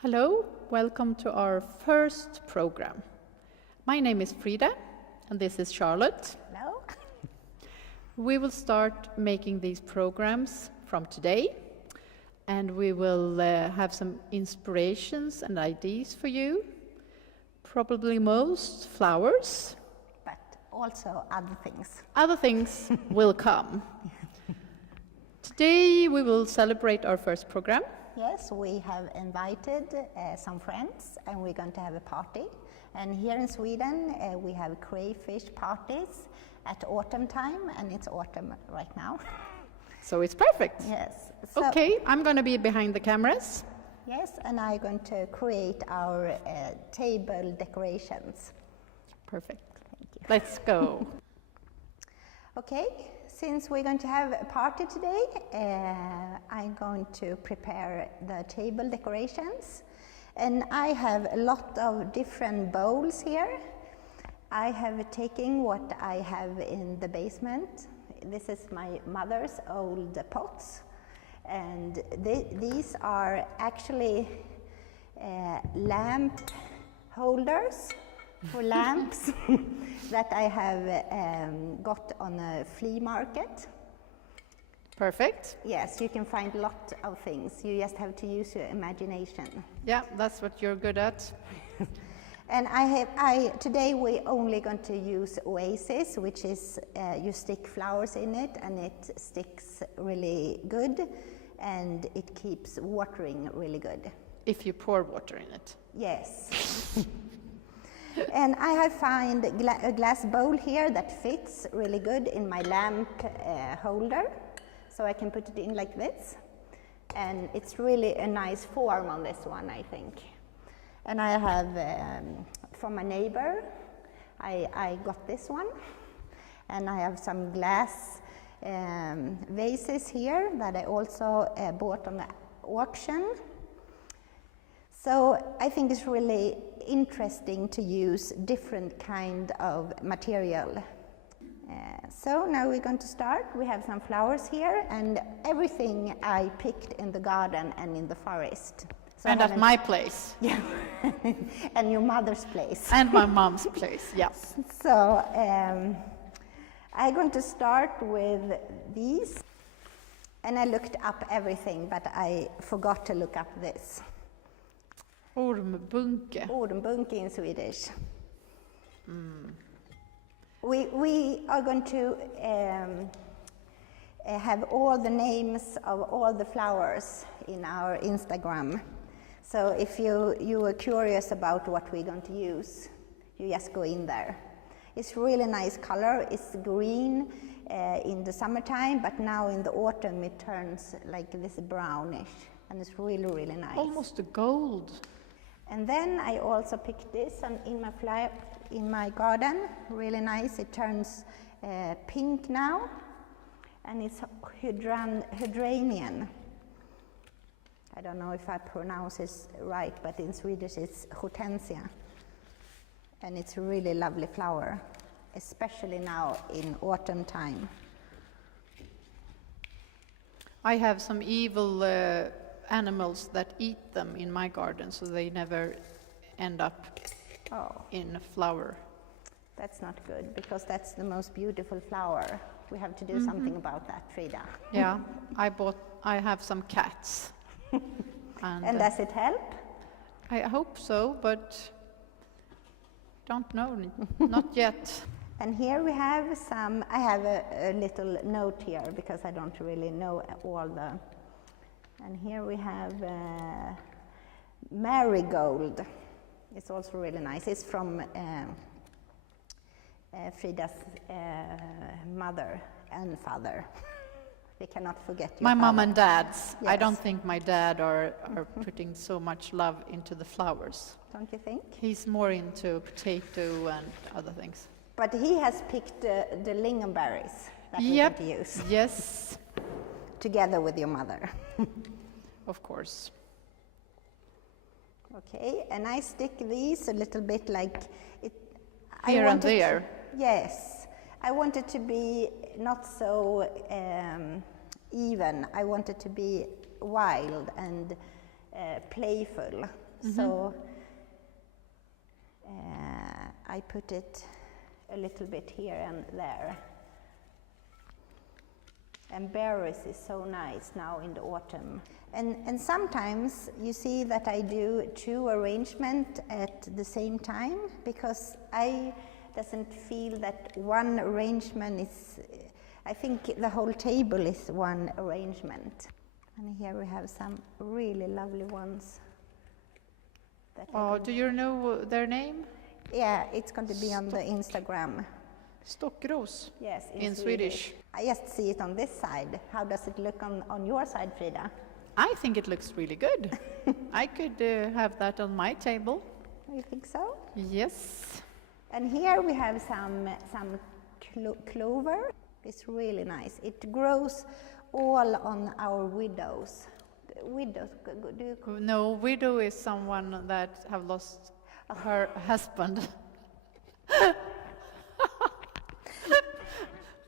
Hello, welcome to our first program. My name is Frida and this is Charlotte. Hello. We will start making these programs from today and we will have some inspirations and ideas for you. Probably most flowers. But also other things. Other things will come. Today we will celebrate our first program. Yes, we have invited some friends and we're going to have a party. And here in Sweden we have crayfish parties at autumn time, and it's autumn right now. So it's perfect. Yes. So, okay, I'm going to be behind the cameras. Yes, and I'm going to create our table decorations. Perfect. Thank you. Let's go. Okay. Since we're going to have a party today, I'm going to prepare the table decorations. And I have a lot of different bowls here. I have taken what I have in the basement. This is my mother's old pots. And these are actually lamp holders for lamps that I have got on a flea market. Perfect. Yes, you can find a lot of things. You just have to use your imagination. Yeah, that's what you're good at. And today we're only going to use Oasis, which is you stick flowers in it and it sticks really good and it keeps watering really good. If you pour water in it. Yes. And I have found a glass bowl here that fits really good in my lamp holder. So I can put it in like this. And it's really a nice form on this one, I think. And I have, from my neighbor, I got this one. And I have some glass vases here that I also bought on the auction. So I think it's really interesting to use different kind of material. So now we're going to start. We have some flowers here and everything I picked in the garden and in the forest. So and at my place. Yeah, and your mother's place. And my mom's place, yes. So I'm going to start with these. And I looked up everything, but I forgot to look up this. Ormbunke. Ormbunke in Swedish. We are going to have all the names of all the flowers in our Instagram. So if you are curious about what we're going to use, you just go in there. It's really nice color. It's green in the summertime, but now in the autumn it turns like this brownish, and it's really, really nice. Almost a gold. And then I also picked this in my garden, really nice. It turns pink now, and it's hydranian. I don't know if I pronounce it right, but in Swedish it's hortensia. And it's a really lovely flower, especially now in autumn time. I have some evil animals that eat them in my garden, so they never end up in a flower. That's not good, because that's the most beautiful flower. We have to do something about that, Frida. Yeah, I have some cats. And does it help? I hope so, but don't know, not yet. And here we have some, I have a little note here, because I don't really know all the. And here we have marigold. It's also really nice. It's from Frida's mother and father. We cannot forget your My father. mom and dad's. Yes. I don't think my dad are putting so much love into the flowers. Don't you think? He's more into potato and other things. But he has picked the lingonberries that we're Yep. going to use. Yes. Together with your mother. Of course. Okay, and I stick these a little bit like it. Here and there. Yes, I want it to be not so even. I want it to be wild and playful. So I put it a little bit here and there. And berries is so nice now in the autumn. And sometimes you see that I do 2 arrangements at the same time, because I doesn't feel that one arrangement is, I think the whole table is one arrangement. And here we have some really lovely ones. Do you know their name? Yeah, it's going to be on the Instagram. Stockros. Yes, in Swedish. I just see it on this side. How does it look on your side, Frida? I think it looks really good. I could have that on my table. You think so? Yes. And here we have some clover. It's really nice. It grows all on our widows. Widows, do you No, widow is someone that have lost her husband.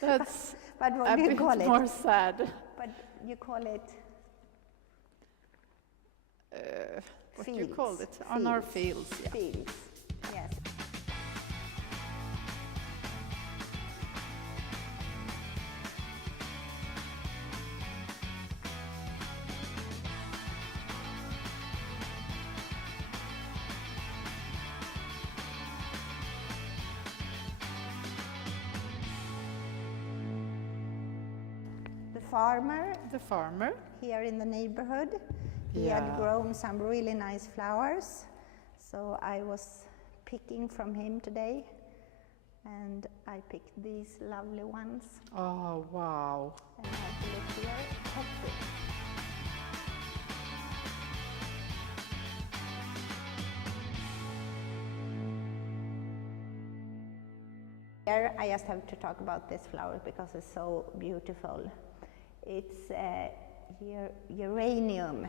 That's but what a do you bit call it? more sad. But you call it? What do you call it? On our fields. Yeah. Fields, yes. The farmer. Here in the neighborhood, he had grown some really nice flowers, so I was picking from him today, and I picked these lovely ones. Oh, wow. And I have to look here. How pretty. Here I just have to talk about this flower because it's so beautiful. It's uranium,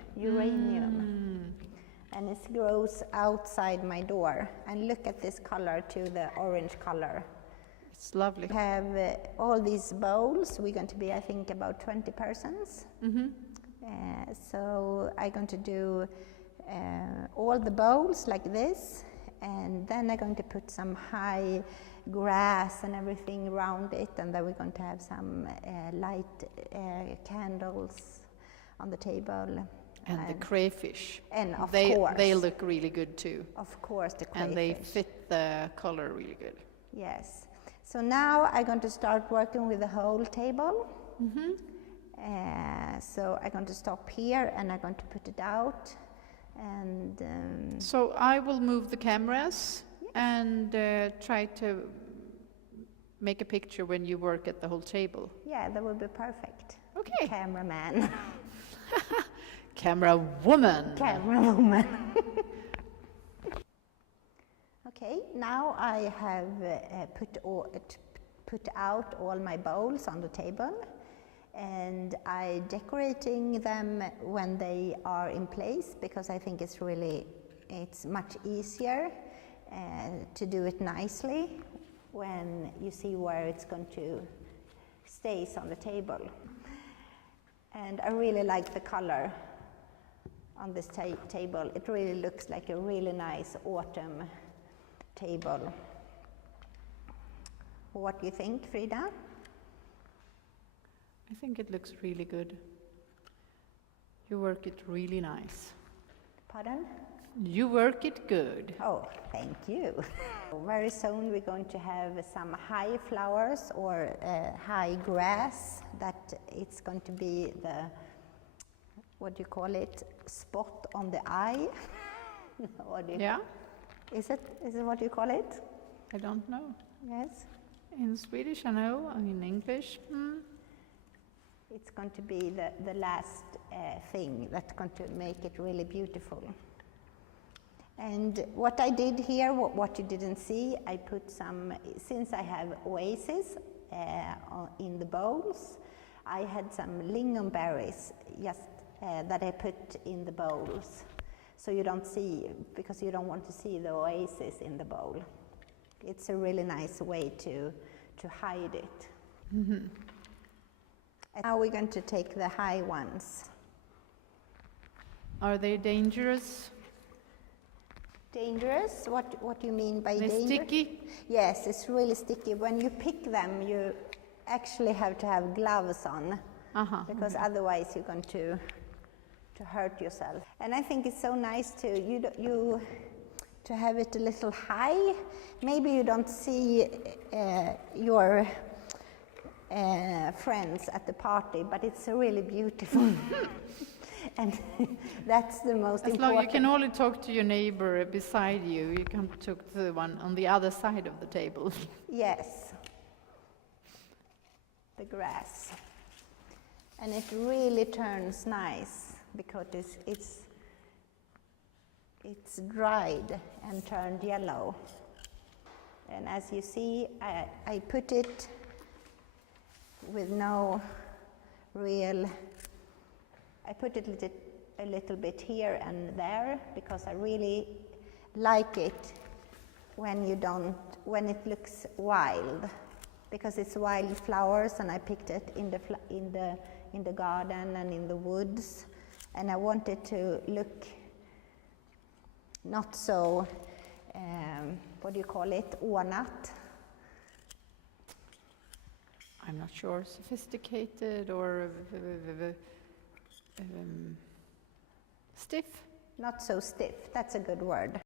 and it grows outside my door. And look at this color too, the orange color. It's lovely. We have all these bowls. We're going to be, I think, about 20 persons. So I'm going to do all the bowls like this, and then I'm going to put some high grass and everything around it, and then we're going to have some light candles on the table. And the crayfish. And of course. They look really good too. Of course, the crayfish. And they fit the color really good. Yes. So now I'm going to start working with the whole table. So I'm going to stop here and I'm going to put it out. And so I will move the cameras and try to make a picture when you work at the whole table. Yeah, that would be perfect. Okay. Cameraman. Camera woman. Camera woman. Okay, now I have put out all my bowls on the table, and I decorating them when they are in place, because I think it's much easier to do it nicely when you see where it's going to stay on the table. And I really like the color on this table. It really looks like a really nice autumn table. What do you think, Frida? I think it looks really good. You work it really nice. Pardon? You work it good. Oh, thank you. Very soon we're going to have some high flowers or high grass, that it's going to be the, what do you call it, spot on the eye? Yeah. Is it what you call it? I don't know. Yes. In Swedish I know, in English. It's going to be the last thing that's going to make it really beautiful. And what I did here, what you didn't see, I put some, since I have oasis in the bowls, I had some lingonberries just that I put in the bowls. So you don't see, because you don't want to see the oasis in the bowl. It's a really nice way to hide it. And now we're going to take the high ones. Are they dangerous? Dangerous? What do you mean by They're dangerous? sticky? Yes, it's really sticky. When you pick them, you actually have to have gloves on, because otherwise you're going to hurt yourself. And I think it's so nice to have it a little high. Maybe you don't see your friends at the party, but it's really beautiful. And that's the most important. As long as you can only talk to your neighbor beside you, you can talk to the one on the other side of the table. Yes, the grass. And it really turns nice because it's dried and turned yellow. And as you see, I put it with no real, I put it a little bit here and there because I really like it when it looks wild, because it's wild flowers, and I picked it in the garden and in the woods, and I wanted to look not so, what do you call it, ornat? I'm not sure, sophisticated or stiff? Not so stiff, that's a good word.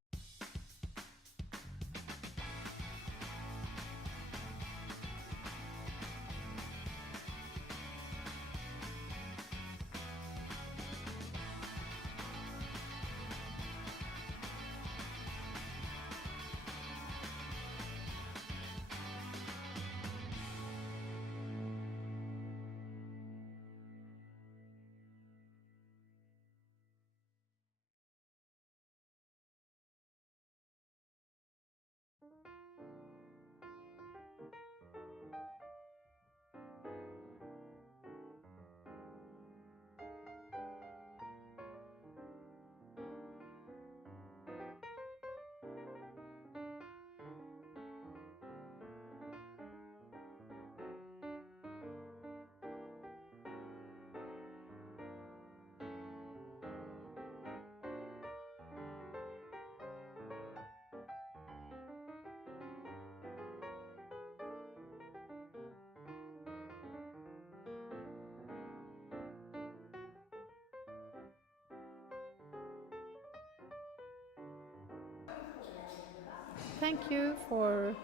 Thank you for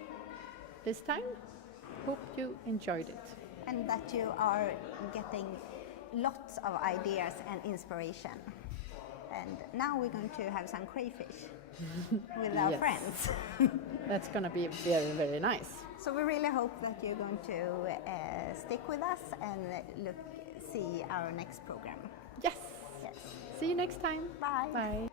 this time. Hope you enjoyed it. And that you are getting lots of ideas and inspiration. And now we're going to have some crayfish with our Yes. friends. That's going to be very, very nice. So we really hope that you're going to stick with us and see our next program. Yes. Yes. See you next time. Bye. Bye.